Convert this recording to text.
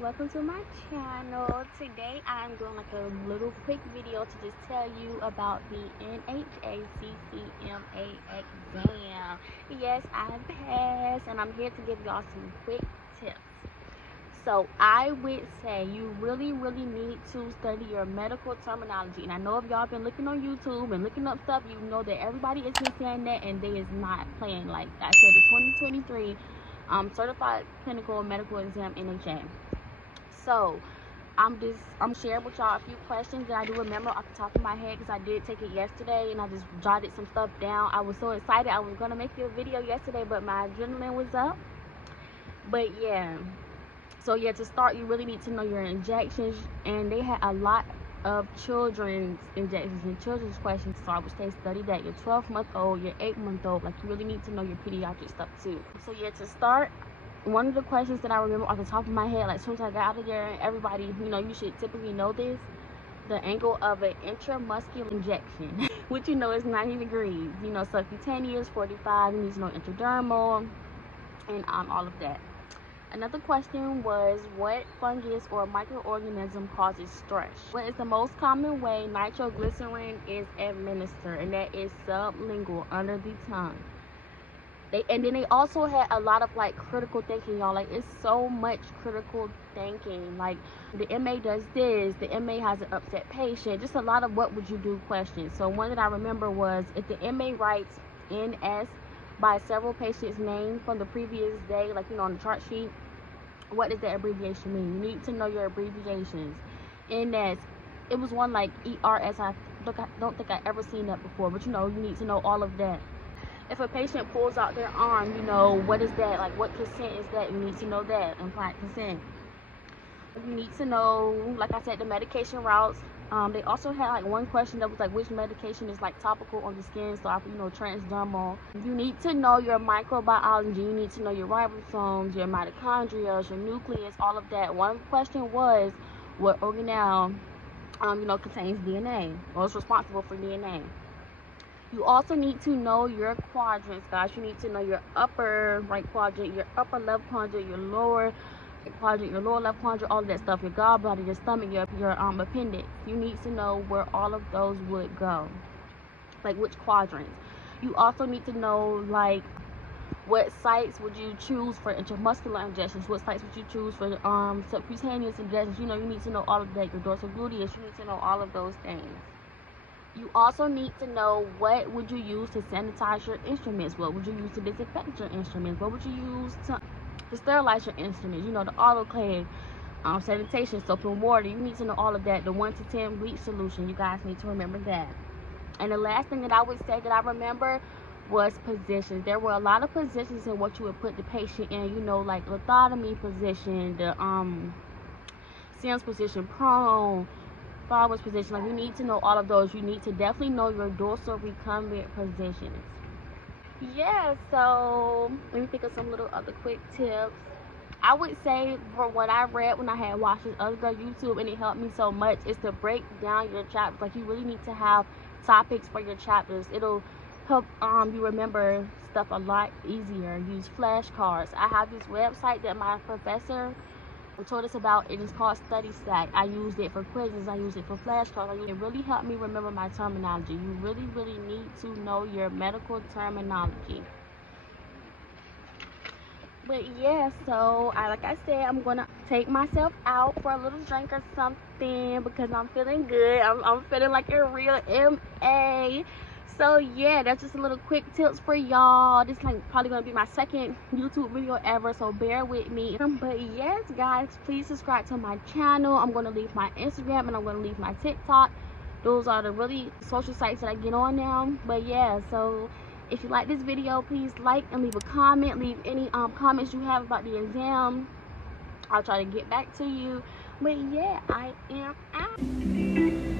welcome to my channel. Today I'm doing like a little quick video to just tell you about the NHA CCMA exam. Yes, I passed and I'm here to give y'all some quick tips. So I would say you really need to study your medical terminology. And I know if y'all been looking on YouTube and looking up stuff, you know that everybody is saying that and they is not playing. Like I said, the 2023 certified clinical medical exam NHA. So I'm sharing with y'all a few questions that I do remember off the top of my head because I did take it yesterday and I just jotted some stuff down. I was so excited. I was gonna make you a video yesterday, but my adrenaline was up. But yeah, so yeah, to start, you really need to know your injections, and they had a lot of children's injections and children's questions, so I would say study that. Your 12-month-old, your 8-month-old, like you really need to know your pediatric stuff too. So yeah, to start, one of the questions that I remember off the top of my head, like as soon as I got out of there, and everybody, you should typically know this, the angle of an intramuscular injection, which is 90 degrees, subcutaneous, 45, you need to know intradermal, and all of that. Another question was, what fungus or microorganism causes stress? What is the most common way nitroglycerin is administered? And that is sublingual, under the tongue. And then they also had a lot of like critical thinking, y'all. Like it's so much critical thinking. Like the MA does this, the MA has an upset patient, just a lot of what would you do questions. So one that I remember was, if the MA writes NS by several patients' names from the previous day, like on the chart sheet, what does that abbreviation mean? You need to know your abbreviations. NS, it was one like ERS. I don't think I ever seen that before, but you need to know all of that. If a patient pulls out their arm, what is that? Like what consent is that? You need to know that, implied consent. You need to know, like I said, the medication routes. They also had like one question that was like, which medication is like topical on the skin, so transdermal. You need to know your microbiology. You need to know your ribosomes, your mitochondria, your nucleus, all of that. One question was, what organelle contains DNA or is responsible for DNA. You also need to know your quadrants, guys. You need to know your upper right quadrant, your upper left quadrant, your lower quadrant, your lower left quadrant, all of that stuff, your gallbladder, your stomach, your appendix. You need to know where all of those would go, like which quadrants. You also need to know like what sites would you choose for intramuscular injections, what sites would you choose for subcutaneous injections. You need to know all of that. Your dorsal gluteus, you need to know all of those things. You also need to know what would you use to sanitize your instruments, what would you use to disinfect your instruments, what would you use to sterilize your instruments, the autoclave, sanitation, soap and water. You need to know all of that. The 1 to 10 bleach solution, you guys need to remember that. And the last thing that I would say that I remember was positions. There were a lot of positions in what you would put the patient in, like lithotomy position, the Sims position, prone, forward position. Like you need to know all of those. You need to definitely know your dorsal recumbent positions. Yeah, so let me think of some little other quick tips. I would say, for what I read when I had watched this other girl YouTube, and it helped me so much, is to break down your chapters. Like you really need to have topics for your chapters. It'll help you remember stuff a lot easier. Use flashcards. I have this website that my professor told us about. It is called StudyStack. I used it for quizzes. I use it for flashcards. It really helped me remember my terminology. You really need to know your medical terminology. But yeah, so like I said, I'm gonna take myself out for a little drink or something because I'm feeling good. I'm feeling like a real MA. So yeah, that's just a little quick tips for y'all. This is probably gonna be my second YouTube video ever, so bear with me. But yes, guys, please subscribe to my channel. I'm gonna leave my Instagram and I'm gonna leave my TikTok. Those are the really social sites that I get on now. But yeah, so if you like this video, please like and leave a comment. Leave any comments you have about the exam. I'll try to get back to you. But yeah, I am out.